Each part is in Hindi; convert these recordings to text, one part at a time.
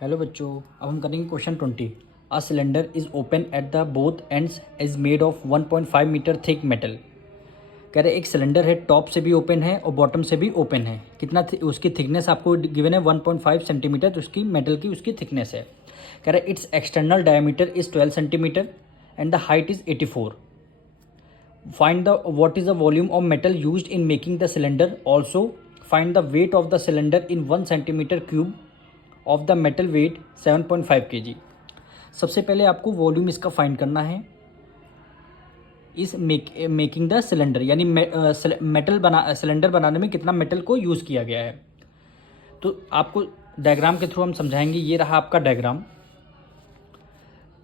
हेलो बच्चों, अब हम करेंगे question 20। A cylinder is open at the both ends is made of 1.5 metre thick metal. कह रहे एक सिलेंडर है, टॉप से भी ओपन है और बॉटम से भी ओपन है। कितना उसकी थिकनेस आपको गिवन है 1.5 सेंटीमीटर, तो उसकी मेटल की उसकी थिकनेस है। कह रहे it's external diameter is 12 centimetre and the height is 84। Find the what is the volume of metal used in making the cylinder. Also find the weight of the cylinder in 1 centimetre cube of the metal weight 7.5 kg। सबसे पहले आपको वॉल्यूम इसका फाइंड करना है। इस मेकिंग द सिलेंडर यानी सिलेंडर बनाने में कितना मेटल को यूज़ किया गया है। तो आपको डायग्राम के थ्रू हम समझाएंगे। ये रहा आपका डायग्राम।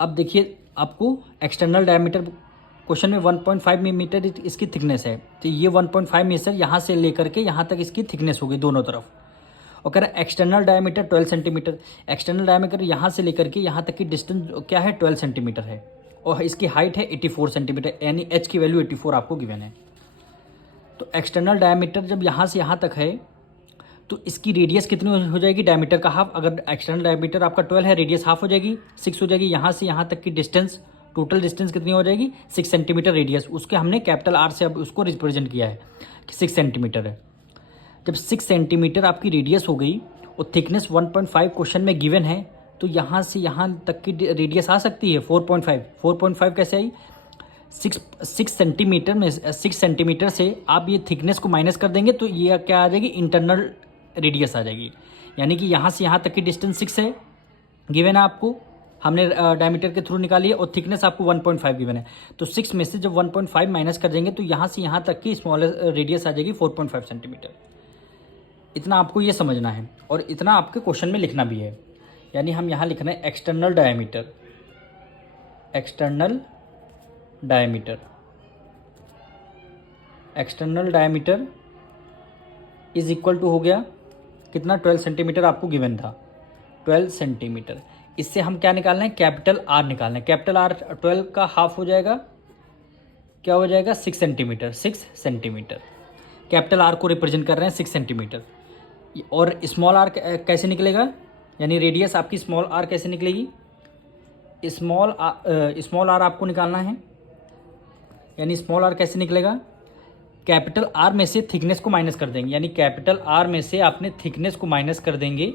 अब देखिए, आपको एक्सटर्नल डायमीटर क्वेश्चन में 1.5 मीटर इसकी थिकनेस है, तो ये 1.5 मीटर यहाँ से लेकर के यहाँ तक इसकी थिकनेस होगी दोनों तरफ। और कह रहा है external diameter 12 centimetre. External diameter यहाँ से लेकर के यहाँ तक की डिस्टेंस क्या है, 12 सेंटीमीटर है। और इसकी हाइट है 84 सेंटीमीटर, यानी एच की वैल्यू 84 आपको गिवन है। तो एक्सटर्नल डायमीटर जब यहाँ से यहाँ तक है तो इसकी रेडियस कितनी हो जाएगी, डायमीटर का हाफ। अगर एक्सटर्नल डायमीटर आपका 12 है, रेडियस हाफ हो जाएगी, 6 हो जाएगी। यहाँ से यहाँ तक की डिस्टेंस, टोटल डिस्टेंस कितनी हो जाएगी, 6 सेंटीमीटर रेडियस। उसके हमने कैपिटल आर से अब उसको रिप्रेजेंट किया है कि 6 सेंटीमीटर है। जब 6 सेंटीमीटर आपकी रेडियस हो गई और थिकनेस 1.5 क्वेश्चन में गिवन है, तो यहाँ से यहाँ तक की रेडियस आ सकती है 4.5। 4.5 कैसे आई, 6 सेंटीमीटर में 6 सेंटीमीटर से आप ये थिकनेस को माइनस कर देंगे तो ये क्या आ जाएगी, इंटरनल रेडियस आ जाएगी। यानी कि यहाँ से यहाँ तक की डिस्टेंस 6 है, गिवन है आपको, हमने डायमीटर के थ्रू निकाली है। और थिकनेस आपको 1.5 गिवन है। तो 6 में से जब 1.5 माइनस कर देंगे तो यहाँ से यहाँ तक की स्मॉलेस्ट रेडियस आ जाएगी 4.5 सेंटीमीटर। इतना आपको ये समझना है और इतना आपके क्वेश्चन में लिखना भी है। यानी हम यहाँ लिख रहे हैं external diameter. External diameter, external diameter is equal to हो गया कितना, 12 सेंटीमीटर आपको गिवन था, 12 सेंटीमीटर। इससे हम क्या निकालना है, कैपिटल आर निकालना है। कैपिटल आर 12 का हाफ हो जाएगा, क्या हो जाएगा, 6 सेंटीमीटर। 6 सेंटीमीटर कैपिटल आर को रिप्रेजेंट कर रहे हैं 6 सेंटीमीटर। और स्मॉल आर कैसे निकलेगा, यानी रेडियस आपकी स्मॉल आर कैसे निकलेगी, स्मॉल आर आपको निकालना है। यानी स्मॉल आर कैसे निकलेगा, कैपिटल आर में से थिकनेस को माइनस कर देंगे। यानी कैपिटल आर में से आपने थिकनेस को माइनस कर देंगे,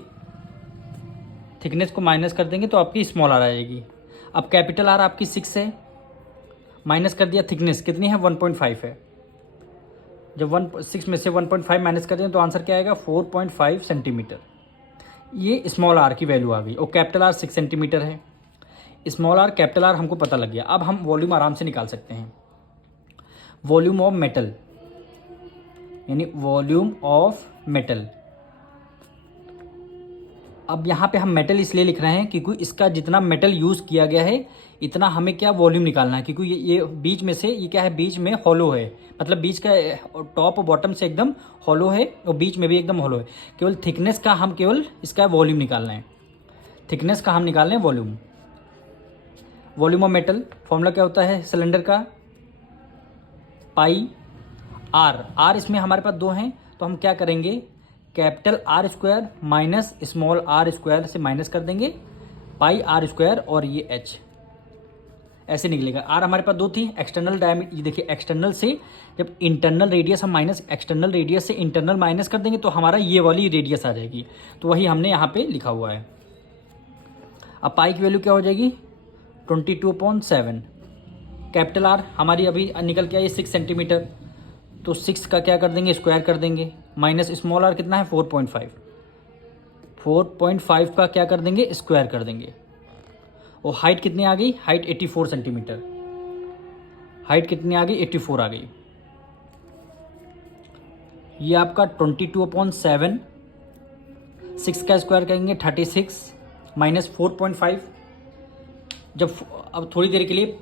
थिकनेस को माइनस कर देंगे तो आपकी स्मॉल आर आएगी। अब कैपिटल आर आपकी 6 है, माइनस कर दिया, थिकनेस कितनी है, 1.5 है। जब 6 में से 1.5 माइनस कर दें तो आंसर क्या आएगा, 4.5 सेंटीमीटर। ये स्मॉल आर की वैल्यू आ गई। और कैपिटल आर 6 सेंटीमीटर है। स्मॉल आर कैपिटल आर हमको पता लग गया। अब हम वॉल्यूम आराम से निकाल सकते हैं। वॉल्यूम ऑफ मेटल, यानी वॉल्यूम ऑफ मेटल। अब यहाँ पे हम मेटल इसलिए लिख रहे हैं क्योंकि इसका जितना मेटल यूज़ किया गया है इतना हमें क्या वॉल्यूम निकालना है। क्योंकि ये बीच में से, ये क्या है, बीच में हॉलो है, मतलब बीच का टॉप और बॉटम से एकदम हॉलो है और बीच में भी एकदम हॉलो है। केवल थिकनेस का हम केवल इसका वॉल्यूम निकालना है। थिकनेस का हम निकाल रहे हैं volume. Volume of metal formula क्या होता है सिलेंडर का, पाई आर। आर इसमें हमारे पास 2 हैं तो हम क्या करेंगे, capital R square minus small R square से माइनस कर देंगे, पाई आर स्क्वायर और ये एच ऐसे निकलेगा। आर हमारे पास 2 थी, एक्सटर्नल डायमीटर। ये देखिए, एक्सटर्नल से जब इंटरनल रेडियस हम माइनस, एक्सटर्नल रेडियस से इंटरनल माइनस कर देंगे तो हमारा ये वाली रेडियस आ जाएगी। तो वही हमने यहाँ पे लिखा हुआ है। अब पाई की वैल्यू क्या हो जाएगी, 22.7। कैपिटल आर हमारी अभी निकल के आई 6 सेंटीमीटर, तो 6 का क्या कर देंगे, स्क्वायर कर देंगे, माइनस स्मॉल आर कितना है, 4.5। 4.5 का क्या कर देंगे, स्क्वायर कर देंगे। और हाइट कितनी आ गई, हाइट 84 सेंटीमीटर। हाइट कितनी आ गई, 84 आ गई। ये आपका 22.7, 6 का स्क्वायर करेंगे 36 माइनस 4.5। जब अब थोड़ी देर के लिए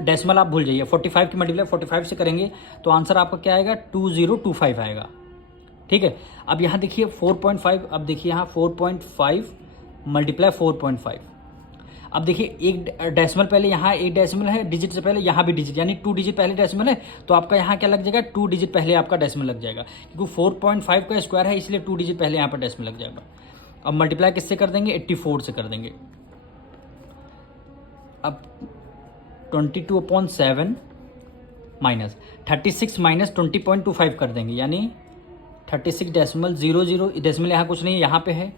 डेसिमल आप भूल जाइए, 45 की मल्टीप्लाई 45 से करेंगे तो आंसर आपका क्या आएगा, 2025 आएगा। ठीक है। अब यहाँ देखिए 4.5, अब देखिए यहाँ 4.5 मल्टीप्लाई 4.5। अब देखिए एक डेसिमल पहले, यहाँ एक डेसिमल है डिजिट से पहले, यहाँ भी डिजिट, यानी 2 डिजिट पहले डेसिमल है तो आपका यहाँ क्या लग जाएगा, 2 डिजिट पहले आपका डेसिमल लग जाएगा। क्योंकि 4.5 का स्क्वायर है इसलिए 2 डिजिट पहले यहाँ पर डेसिमल लग जाएगा। अब मल्टीप्लाई किससे कर देंगे, 84 से कर देंगे। अब 22/7 माइनस 36 माइनस 20.25 कर देंगे, यानी 36.00, डेसिमल यहाँ कुछ नहीं है, यहाँ पे है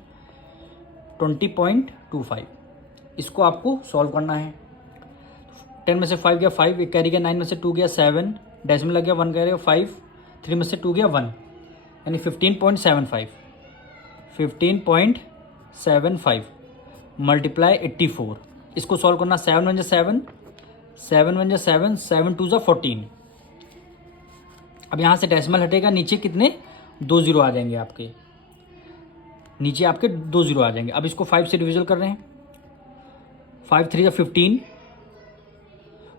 20.25। इसको आपको सॉल्व करना है। 10 में से 5 गया 5, एक कैरी गया, 9 में से 2 गया 7, डेसिमल लग गया 1 गया 5, 3 में से 2 गया 1, यानी 15.75। 15.75 मल्टीप्लाई 84। इसको सॉल्व करना, 7 1 7, 7 1 7, 7 2 14। अब यहाँ से डेसिमल हटेगा, नीचे कितने 2 जीरो आ जाएंगे आपके, नीचे आपके 2 जीरो आ जाएंगे। अब इसको 5 से डिविजन कर रहे हैं, 5 3 15,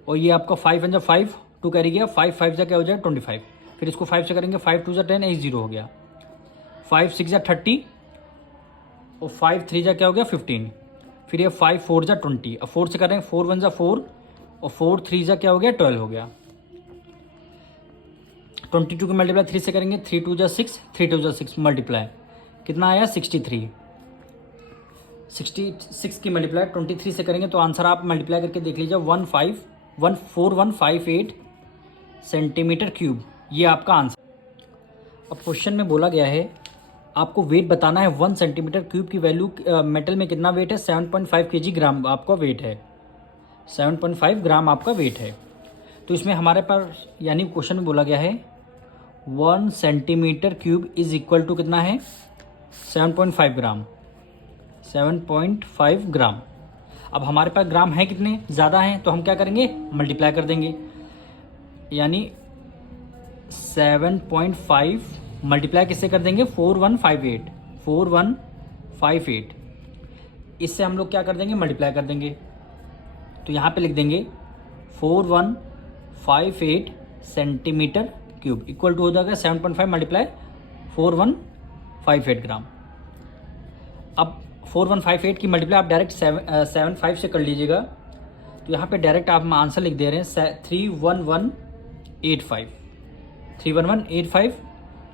और ये आपका 5 1 5, 2 कैरी गया, 5 5 क्या हो जाए 25। फिर इसको 5 से करेंगे, 5 2 10, 8 जीरो हो गया, 5 6 30, और 5 3 क्या हो गया 15। फिर ये 5 4 20, अब 4 से करेंगे, 4 1 4, और 4 3 क्या हो गया 12 हो गया। 22 को मल्टीप्लाई 3 से करेंगे, 3 2 6, 3 2 6 मल्टीप्लाई कितना आया 63। 66 की मल्टीप्लाई 23 से करेंगे तो आंसर आप मल्टीप्लाई करके देख लीजिए, 14158 सेंटीमीटर क्यूब, ये आपका आंसर। अब क्वेश्चन में बोला गया है आपको वेट बताना है, 1 सेंटीमीटर क्यूब की वैल्यू मेटल में कितना वेट है, 7.5 kg ग्राम आपका वेट है, 7.5 ग्राम आपका वेट है। तो इसमें हमारे पास यानी क्वेश्चन में बोला गया है 1 centimetre cube is equal to कितना है 7.5 ग्राम, 7.5 ग्राम। अब हमारे पास ग्राम है कितने, ज़्यादा हैं, तो हम क्या करेंगे मल्टीप्लाई कर देंगे, यानी 7.5 मल्टीप्लाई किससे कर देंगे 4158, 4158, इससे हम लोग क्या कर देंगे मल्टीप्लाई कर देंगे। तो यहाँ पे लिख देंगे 4158 सेंटीमीटर क्यूब इक्वल टू हो जाएगा 7.5 मल्टीप्लाई 4158 ग्राम। अब 4158 की मल्टीप्लाई आप डायरेक्ट 75 से कर लीजिएगा, तो यहाँ पे डायरेक्ट आप आंसर लिख दे रहे हैं 31185, 31185,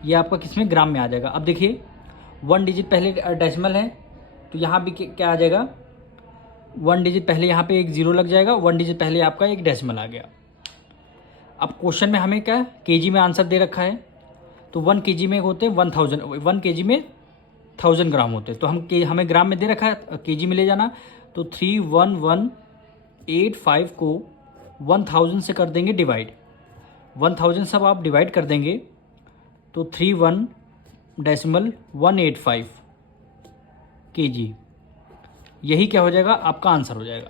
ये आपका किसमें ग्राम में आ जाएगा। अब देखिए 1 डिजिट पहले डेसिमल है, तो यहाँ भी क्या आ जाएगा, 1 डिजिट पहले यहाँ पे एक जीरो लग जाएगा, 1 डिजिट पहले आपका एक डेसिमल आ गया। अब क्वेश्चन में हमें क्या केजी में आंसर दे रखा है, तो 1 केजी में होते 1000, 1 केजी में 1000 ग्राम होते, तो हमें ग्राम में दे रखा है, केजी में ले जाना। तो 31185 को 1000 से कर देंगे डिवाइड, 1000 सब आप डिवाइड कर देंगे तो 31.185 kg, यही क्या हो जाएगा आपका आंसर हो जाएगा।